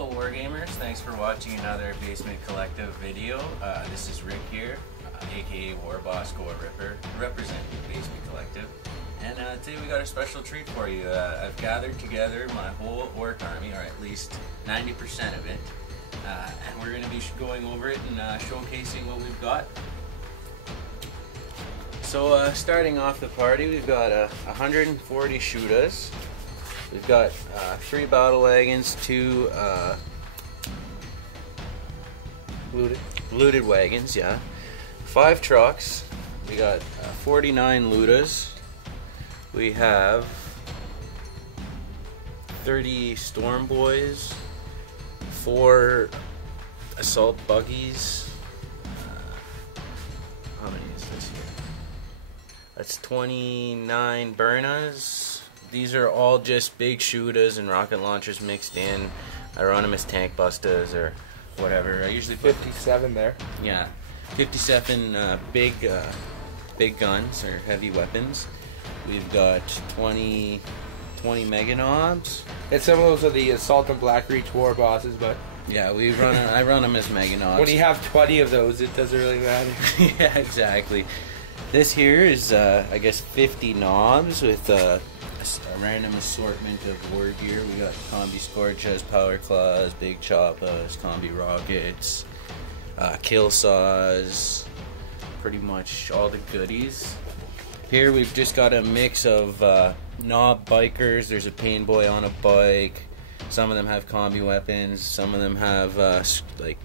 Hello Wargamers, thanks for watching another Basement Collective video. This is Rick here, aka Warboss Gore Ripper, representing Basement Collective. And today we got a special treat for you. I've gathered together my whole Ork army, or at least 90% of it. And we're going to be going over it and showcasing what we've got. So starting off the party, we've got 140 Shootas. We've got 3 battle wagons, 2 looted wagons, yeah. 5 trucks. We got 49 Ludas. We have 30 Storm Boys, 4 assault buggies. How many is this here? That's 29 Burnas. These are all just big Shootas and rocket launchers mixed in. I run them as tank bustas or whatever. I usually put 57 there. Yeah, 57 big guns or heavy weapons. We've got 20 Mega Knobs. And some of those are the Assault and Black Reach war bosses, but yeah, I run them as Mega Knobs. When you have 20 of those, it doesn't really matter. Yeah, exactly. This here is I guess 50 knobs with a random assortment of war gear. We got combi scorchas, power claws, big choppas, combi rockets, kill saws, pretty much all the goodies. Here we've just got a mix of knob bikers. There's a pain boy on a bike. Some of them have combi weapons. Some of them have like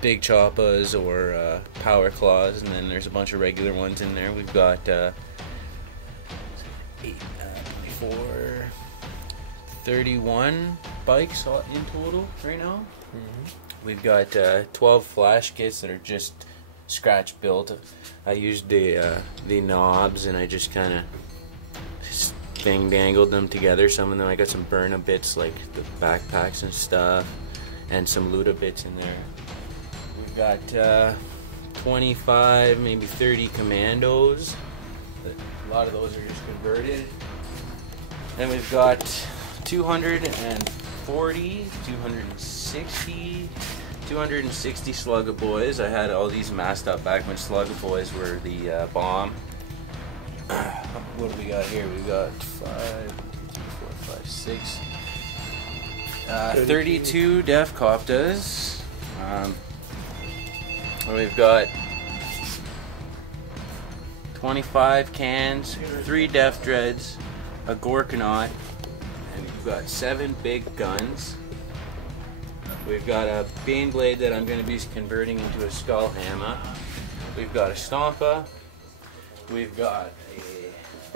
big choppas or power claws, and then there's a bunch of regular ones in there. We've got 31 bikes in total right now. We've got 12 flash kits that are just scratch built. I used the knobs and I just kind of dangled them together. Some of them I got some Burna bits like the backpacks and stuff, and some Luda bits in there. We've got 25, maybe 30 commandos. A lot of those are just converted. Then we've got 240, 260 Slugga Boys. I had all these masked up back when Slugga Boys were the bomb. What do we got here? We got 32 Def Coptas. We've got 25 cans, 3 Def Dreads, a Gorkanaut, and we've got 7 big guns. We've got a Bane Blade that I'm going to be converting into a Skull Hammer. We've got a Stompa. We've got a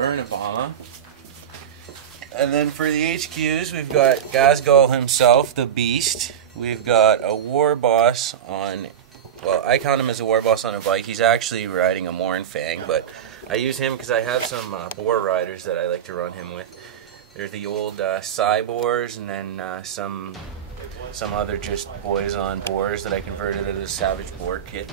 Burnabama. And then for the HQs, we've got Gazgul himself, the Beast. We've got a War Boss on, well, I count him as a War Boss on a bike. He's actually riding a Mournfang, but I use him because I have some boar riders that I like to run him with. There's the old Cybors, and then some other just boys on boars that I converted as a Savage Boar kit.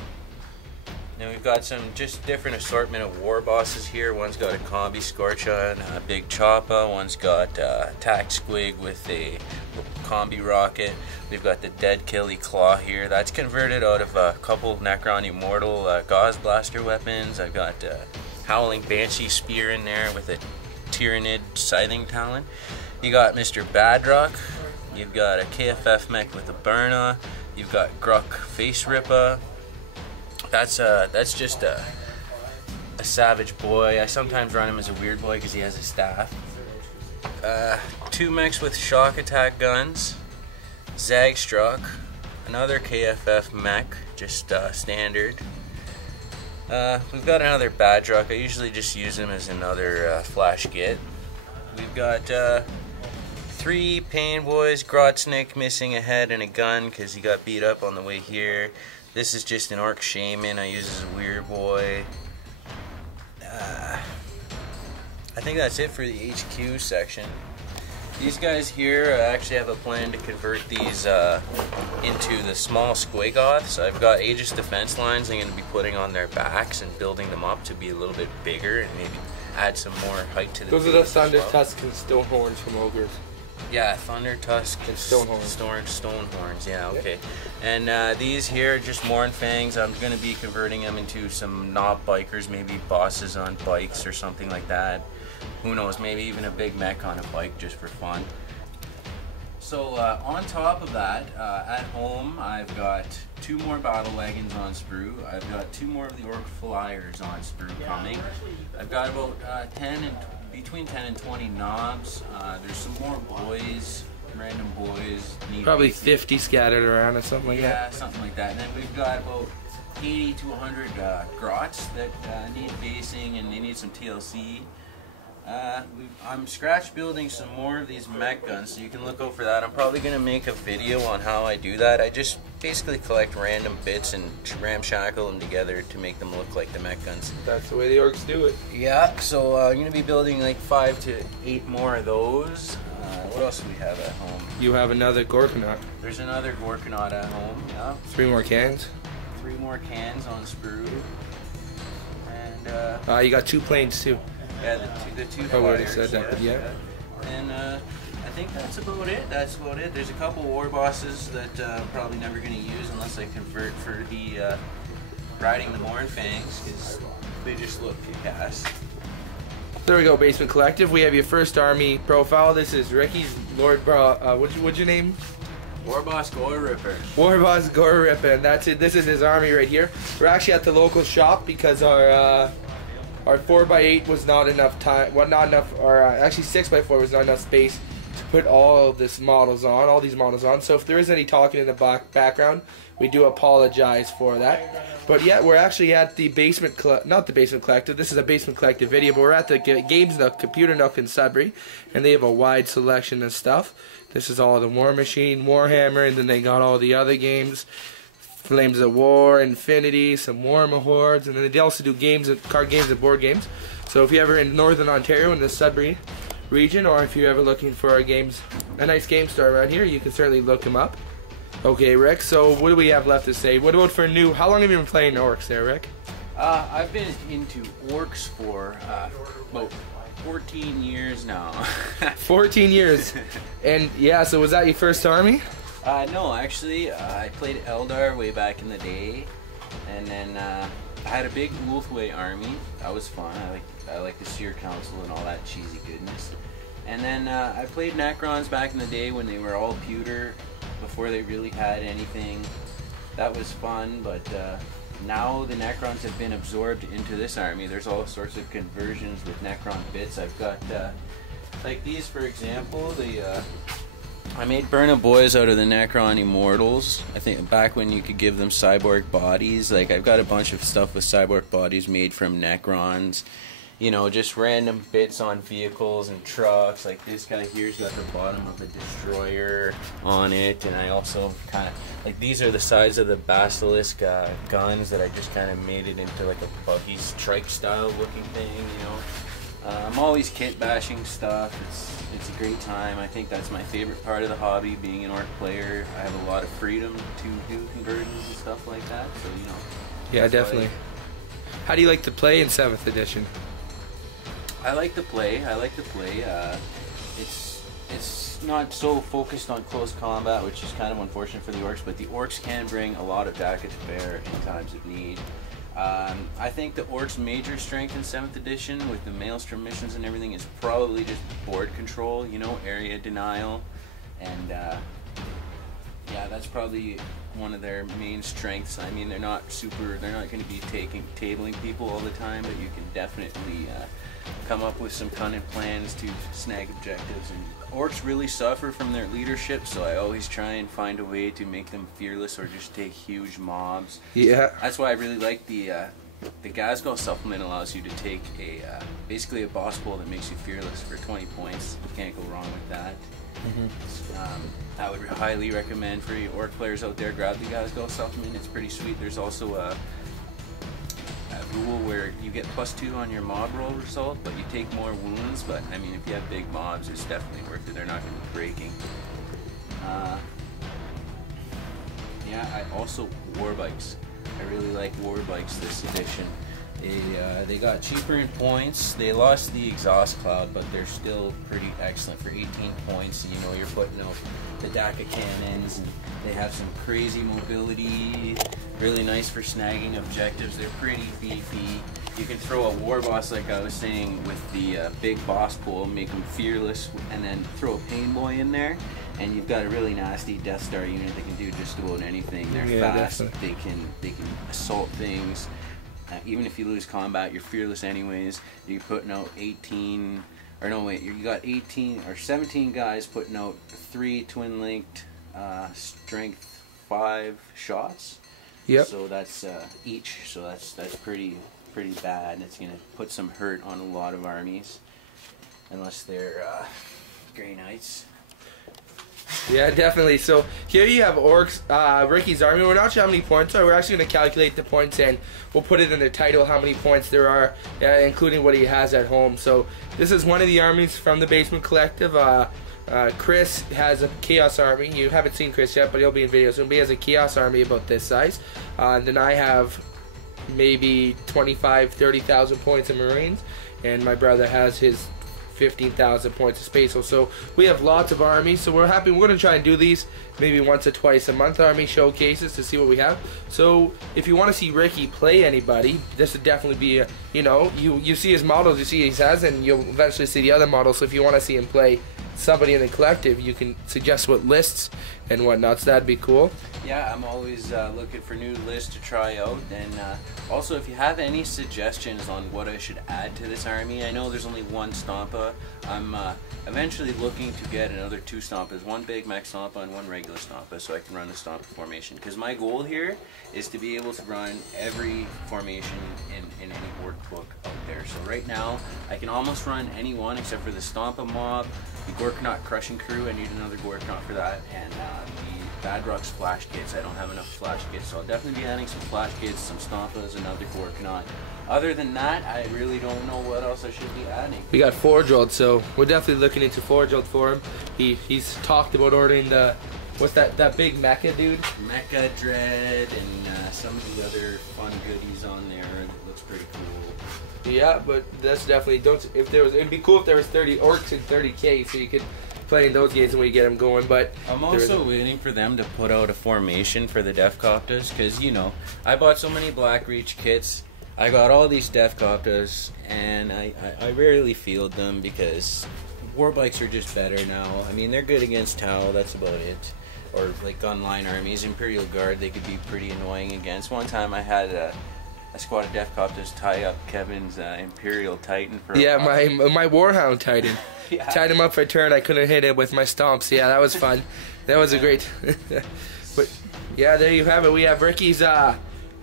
Then we've got some just different assortment of war bosses here. One's got a combi Scorcha and a big Choppa. One's got a Tac Squig with a combi rocket. We've got the Dead Killy Claw here. That's converted out of a couple Necron Immortal Gauze Blaster weapons. I've got Howling Banshee Spear in there with a Tyrannid Scything Talon. You got Mr. Badrock. You've got a KFF mech with a Burna. You've got Gruk Face Rippa. That's just a Savage Boy. I sometimes run him as a Weird Boy because he has a staff. 2 mechs with shock attack guns. Zagstruck. Another KFF mech, just standard. We've got another Badrock. I usually just use him as another flash kit. We've got 3 Pain Boys, Grotsnick missing a head and a gun because he got beat up on the way here. This is just an Orc Shaman I use as a Weird Boy. I think that's it for the HQ section. These guys here, I actually have a plan to convert these into the small Squigoths. I've got Aegis defense lines I'm going to be putting on their backs and building them up to be a little bit bigger and maybe add some more height to the Those are the Thunder Tusken Stonehorns from Ogres. Yeah, thunder tusk and stone horns. Stone horns. Yeah, okay. And these here are just Mourn Fangs. I'm going to be converting them into some knob bikers, maybe bosses on bikes or something like that. Who knows? Maybe even a big mech on a bike just for fun. So on top of that, at home I've got 2 more battle wagons on sprue. I've got 2 more of the Ork flyers on sprue coming. I've got about between 10 and 20 knobs. There's some more boys, random boys. Probably 50 scattered around or something like that. Yeah, something like that. And then we've got about 80 to 100 grots that need basing and they need some TLC. I'm scratch building some more of these mech guns, so you can look out for that. I'm probably going to make a video on how I do that. I just basically collect random bits and ramshackle them together to make them look like the mech guns. That's the way the Orks do it. Yeah, so I'm going to be building like 5 to 8 more of those. What else do we have at home? You have another Gorkanaut. There's another Gorkanaut at home, yeah. 3 more cans. 3 more cans on sprue. And you got 2 planes too. yeah, the two I already flyers, said that, but yeah. And I think that's about it. There's a couple war bosses that I'm probably never going to use unless I convert for the riding the Mourn Fangs, because they just look kick-ass. There we go, Basement Collective. We have your first army profile. This is Rikki's Lord what's your name? Warboss Gore Ripper. Warboss Gore Ripper, and that's it. This is his army right here. We're actually at the local shop because our 4x8 was not enough time. Well, not enough. Or actually 6x4 was not enough space to put all these models on. So if there is any talking in the background, we do apologize for that. But yeah, we're actually at the not the Basement Collective. This is a Basement Collective video, but we're at the Games Nook, Computer Nook in Sudbury, and they have a wide selection of stuff. This is all the War Machine, Warhammer, and then they got all the other games. Flames of War, Infinity, some War Mahords, and then they also do card games and board games. So if you're ever in Northern Ontario in the Sudbury region, or if you're ever looking for a nice game store around here, you can certainly look them up. Okay, Rick, so what do we have left to say? What about for new? How long have you been playing Orks there, Rick? I've been into Orks for about 14 years now. 14 years. And yeah, so was that your first army? No, actually, I played Eldar way back in the day, and then I had a big Wolfway army. That was fun. I like the Seer Council and all that cheesy goodness. And then I played Necrons back in the day when they were all pewter, before they really had anything. That was fun, but now the Necrons have been absorbed into this army. There's all sorts of conversions with Necron bits. I've got, like these for example, I made Burna Boys out of the Necron Immortals. I think back when you could give them cyborg bodies. Like I've got a bunch of stuff with cyborg bodies made from Necrons. You know, just random bits on vehicles and trucks. Like this guy here's got the bottom of a destroyer on it, and I also kind of like these are the size of the Basilisk guns that I just kind of made it into like a buggy trike style looking thing. You know, I'm always kit bashing stuff. It's a great time. I think that's my favorite part of the hobby, being an Ork player. I have a lot of freedom to do conversions and stuff like that. So you know. Yeah, definitely. How do you like to play in 7th edition? I like to play. It's not so focused on close combat, which is kind of unfortunate for the Orks, but the Orks can bring a lot of DACA to bear in times of need. I think the Orks' major strength in 7th edition with the Maelstrom missions and everything is probably just board control, you know, area denial, and yeah, that's probably one of their main strengths. I mean, they're not going to be tabling people all the time, but you can definitely come up with some cunning plans to snag objectives. And Orks really suffer from their leadership, so I always try and find a way to make them fearless or just take huge mobs. Yeah. That's why I really like the Gazgal supplement. Allows you to take basically a boss pull that makes you fearless for 20 points. You can't go wrong with that. I would highly recommend for you Ork players out there, grab the Gazgal supplement. It's pretty sweet. There's also a rule where you get +2 on your mob roll result, but you take more wounds. But I mean, if you have big mobs, it's definitely worth it. They're not going to be breaking. Yeah, I also war bikes. I really like war bikes this edition. They got cheaper in points. They lost the exhaust cloud, but they're still pretty excellent for 18 points. You know, you're putting out the DACA cannons, and they have some crazy mobility. Really nice for snagging objectives. They're pretty beefy. You can throw a war boss, like I was saying, with the big boss pole, make them fearless, and then throw a pain boy in there, and you've got a really nasty Death Star unit that can do just about anything. They're fast. Definitely. They can assault things. Even if you lose combat, you're fearless anyways. You're putting out 18, or no wait, you got 18 or 17 guys putting out 3 twin-linked strength 5 shots. Yep. So that's each. So that's pretty bad, and it's gonna put some hurt on a lot of armies, unless they're Grey Knights. Yeah, definitely. So here you have Orks, Rikki's army. We're not sure how many points are. We're actually going to calculate the points, and we'll put it in the title how many points there are, including what he has at home. So this is one of the armies from the Basement Collective. Chris has a Chaos army. You haven't seen Chris yet, but he'll be in video soon. But he has a Chaos army about this size. Then I have maybe 25,000-30,000 points in Marines, and my brother has his 15,000 points of space. So we have lots of armies, so we're happy. We're going to try and do these maybe once or twice a month, army showcases, to see what we have. So if you want to see Rikki play anybody, this would definitely be a, you see his models, you see he has, and you'll eventually see the other models. So if you want to see him play somebody in the collective, you can suggest what lists and whatnot, so that'd be cool. Yeah, I'm always looking for new lists to try out, and also if you have any suggestions on what I should add to this army. I know there's only one Stompa. I'm eventually looking to get another 2 Stompas, one Big Mech Stompa and one regular Stompa, so I can run the Stompa formation, because my goal here is to be able to run every formation in any workbook out there. So right now I can almost run any one except for the Stompa mob, the Gorkanaut crushing crew. I need another Gorkanaut for that, and the Badrock's flash kits. I don't have enough flash kits, so I'll definitely be adding some flash kits, some Stompas, another Gorkanaut. Other than that, I really don't know what else I should be adding. We got Forgeworld, so we're definitely looking into Forgeworld for him. He's talked about ordering the, what's that big mecha dude? Mecha Dread and some of the other fun goodies on there. It looks pretty cool. Yeah, but that's definitely, it'd be cool if there was 30 Orks and 30k, so you could play in those games when we get them going. But I'm also waiting for them to put out a formation for the Defcopters, because I bought so many Black Reach kits. I got all these Defcopters, and I rarely field them because Warbikes are just better now. I mean, they're good against Tau, that's about it. Or like gunline armies, Imperial Guard, they could be pretty annoying against. One time I had a squad of Defcopters tie up Kevin's Imperial Titan for my Warhound Titan. Yeah. Tied him up for a turn. I couldn't hit it with my stomps. Yeah, that was fun. That was a great. But yeah, there you have it. We have Rikki's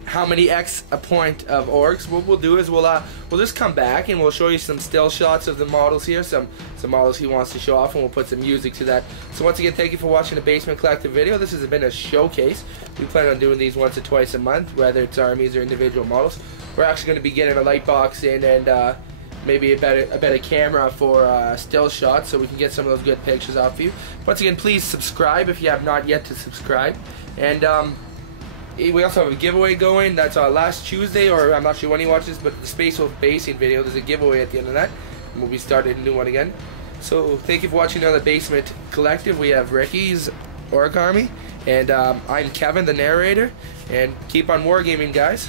how many X a point of Orks. What we'll do is we'll just come back and we'll show you some still shots of the models here, some models he wants to show off, and we'll put some music to that. So once again, thank you for watching the Basement Collective video. This has been a showcase. We plan on doing these once or twice a month, whether it's armies or individual models. We're actually going to be getting a light box in and maybe a better camera for still shots, so we can get some of those good pictures off of you. Once again, please subscribe if you have not yet to subscribe. And we also have a giveaway going. That's last Tuesday, or I'm not sure when you watch this, but the Space Wolf basing video, there's a giveaway at the end of that, and we'll be starting a new one again. So thank you for watching another Basement Collective. We have Rikki's Ork Army, and I'm Kevin, the narrator, and keep on wargaming, guys.